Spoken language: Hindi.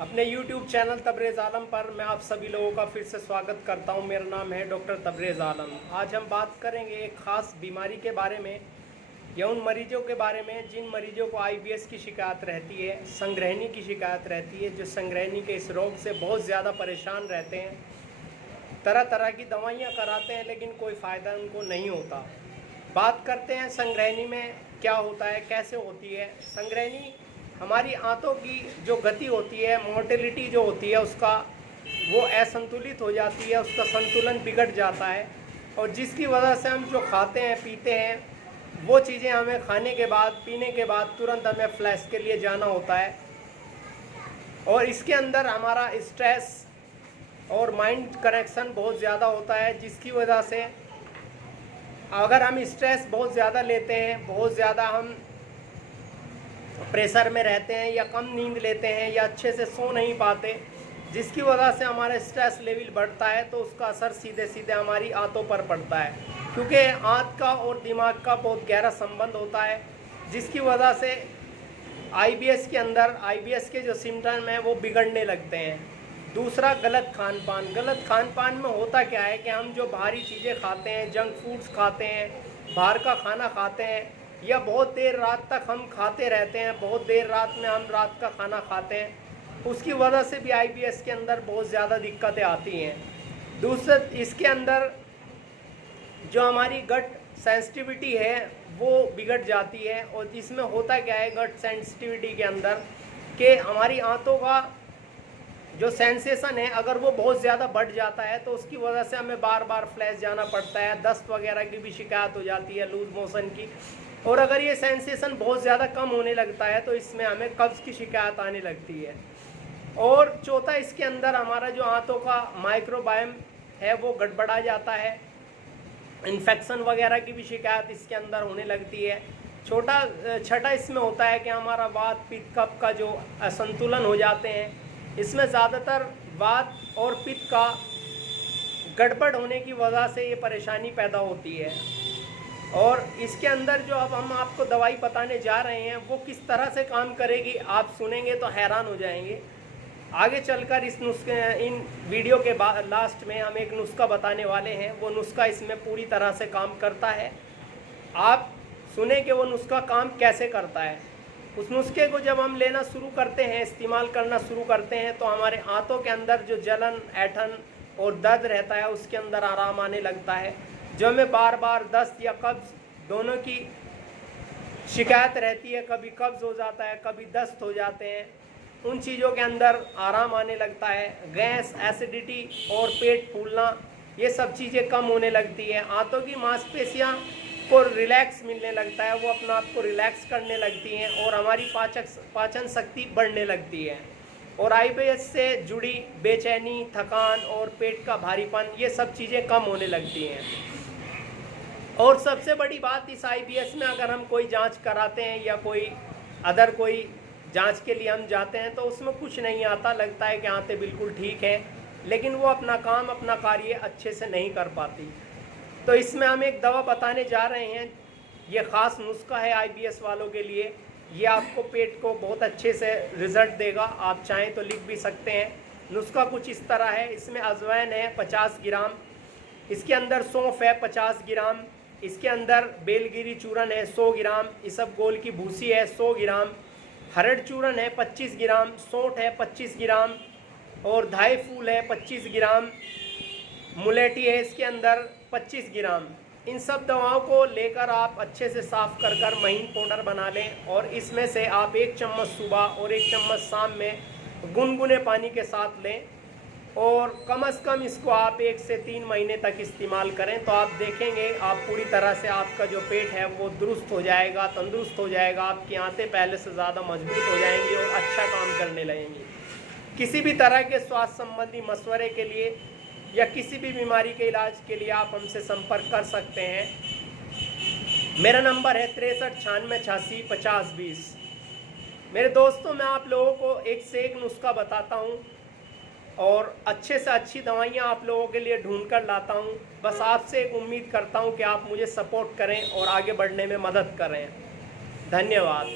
अपने YouTube चैनल तबरेज़ आलम पर मैं आप सभी लोगों का फिर से स्वागत करता हूं। मेरा नाम है डॉक्टर तबरेज़ आलम। आज हम बात करेंगे एक ख़ास बीमारी के बारे में या उन मरीजों के बारे में जिन मरीजों को IBS की शिकायत रहती है, संग्रहणी की शिकायत रहती है, जो संग्रहणी के इस रोग से बहुत ज़्यादा परेशान रहते हैं, तरह तरह की दवाइयाँ कराते हैं लेकिन कोई फ़ायदा उनको नहीं होता। बात करते हैं संग्रहणी में क्या होता है, कैसे होती है। संग्रहणी हमारी आंतों की जो गति होती है, मोटिलिटी जो होती है उसका, वो असंतुलित हो जाती है, उसका संतुलन बिगड़ जाता है और जिसकी वजह से हम जो खाते हैं पीते हैं वो चीज़ें हमें खाने के बाद पीने के बाद तुरंत हमें फ्लैश के लिए जाना होता है और इसके अंदर हमारा स्ट्रेस और माइंड करेक्शन बहुत ज़्यादा होता है, जिसकी वजह से अगर हम स्ट्रेस बहुत ज़्यादा लेते हैं, बहुत ज़्यादा हम प्रेशर में रहते हैं या कम नींद लेते हैं या अच्छे से सो नहीं पाते, जिसकी वजह से हमारा स्ट्रेस लेवल बढ़ता है, तो उसका असर सीधे सीधे हमारी आंतों पर पड़ता है, क्योंकि आंत का और दिमाग का बहुत गहरा संबंध होता है, जिसकी वजह से IBS के अंदर IBS के जो सिम्टम हैं वो बिगड़ने लगते हैं। दूसरा, गलत खान पान। गलत खान पान में होता क्या है कि हम जो बाहरी चीज़ें खाते हैं, जंक फूड्स खाते हैं, बाहर का खाना खाते हैं या बहुत देर रात तक हम खाते रहते हैं, बहुत देर रात में हम रात का खाना खाते हैं, उसकी वजह से भी IBS के अंदर बहुत ज़्यादा दिक्कतें आती हैं। दूसरा, इसके अंदर जो हमारी गट सेंसिटिविटी है वो बिगड़ जाती है और इसमें होता क्या है गट सेंसिटिविटी के अंदर कि हमारी आंतों का जो सेंसेशन है अगर वो बहुत ज़्यादा बढ़ जाता है तो उसकी वजह से हमें बार बार फ्लैश जाना पड़ता है, दस्त वगैरह की भी शिकायत हो जाती है, लूज मोशन की। और अगर ये सेंसेशन बहुत ज़्यादा कम होने लगता है तो इसमें हमें कब्ज़ की शिकायत आने लगती है। और चौथा, इसके अंदर हमारा जो आंतों का माइक्रोबायोम है वो गड़बड़ा जाता है, इन्फेक्शन वगैरह की भी शिकायत इसके अंदर होने लगती है। छठा इसमें होता है कि हमारा वात पित्त कफ का जो असंतुलन हो जाते हैं, इसमें ज़्यादातर वात और पित्त का गड़बड़ होने की वजह से ये परेशानी पैदा होती है। और इसके अंदर जो अब हम आपको दवाई बताने जा रहे हैं वो किस तरह से काम करेगी, आप सुनेंगे तो हैरान हो जाएंगे। आगे चलकर इस नुस्खे इन वीडियो के बाद लास्ट में हम एक नुस्खा बताने वाले हैं, वो नुस्खा इसमें पूरी तरह से काम करता है। आप सुने कि वो नुस्खा काम कैसे करता है। उस नुस्खे को जब हम लेना शुरू करते हैं, इस्तेमाल करना शुरू करते हैं, तो हमारे आंतों के अंदर जो जलन, ऐंठन और दर्द रहता है उसके अंदर आराम आने लगता है। जो हमें बार बार दस्त या कब्ज़ दोनों की शिकायत रहती है, कभी कब्ज़ हो जाता है, कभी दस्त हो जाते हैं, उन चीज़ों के अंदर आराम आने लगता है। गैस, एसिडिटी और पेट फूलना, ये सब चीज़ें कम होने लगती है। आंतों की मांसपेशियाँ को रिलैक्स मिलने लगता है, वो अपना आप को रिलैक्स करने लगती हैं और हमारी पाचन शक्ति बढ़ने लगती है। और IBS से जुड़ी बेचैनी, थकान और पेट का भारीपन, ये सब चीज़ें कम होने लगती हैं। और सबसे बड़ी बात, इस IBS में अगर हम कोई जांच कराते हैं या कोई जांच के लिए हम जाते हैं तो उसमें कुछ नहीं आता, लगता है कि आंतें बिल्कुल ठीक हैं, लेकिन वो अपना काम, अपना कार्य अच्छे से नहीं कर पाती। तो इसमें हम एक दवा बताने जा रहे हैं, ये ख़ास नुस्खा है IBS वालों के लिए। ये आपको पेट को बहुत अच्छे से रिज़ल्ट देगा, आप चाहें तो लिख भी सकते हैं। नुस्खा कुछ इस तरह है। इसमें अजवाइन है 50 ग्राम, इसके अंदर सौंफ है 50 ग्राम, इसके अंदर बेलगिरी चूर्ण है 100 ग्राम, इसबगोल की भूसी है 100 ग्राम, हरड़ चूर्ण है 25 ग्राम, सौंठ है 25 ग्राम और धाई फूल है 25 ग्राम, मुलेठी है इसके अंदर 25 ग्राम। इन सब दवाओं को लेकर आप अच्छे से साफ़ कर महीन पाउडर बना लें और इसमें से आप 1 चम्मच सुबह और 1 चम्मच शाम में गुनगुने पानी के साथ लें और कम से कम इसको आप 1 से 3 महीने तक इस्तेमाल करें, तो आप देखेंगे आप पूरी तरह से आपका जो पेट है वो दुरुस्त हो जाएगा, तंदुरुस्त हो जाएगा, आपकी आंतें पहले से ज़्यादा मजबूत हो जाएंगी और अच्छा काम करने लगेंगी। किसी भी तरह के स्वास्थ्य संबंधी मशवरे के लिए या किसी भी बीमारी के इलाज के लिए आप हमसे संपर्क कर सकते हैं। मेरा नंबर है 63 96 86 50 20। मेरे दोस्तों, मैं आप लोगों को एक से एक नुस्खा बताता हूं और अच्छे से अच्छी दवाइयां आप लोगों के लिए ढूंढ कर लाता हूं। बस आपसे एक उम्मीद करता हूं कि आप मुझे सपोर्ट करें और आगे बढ़ने में मदद करें। धन्यवाद।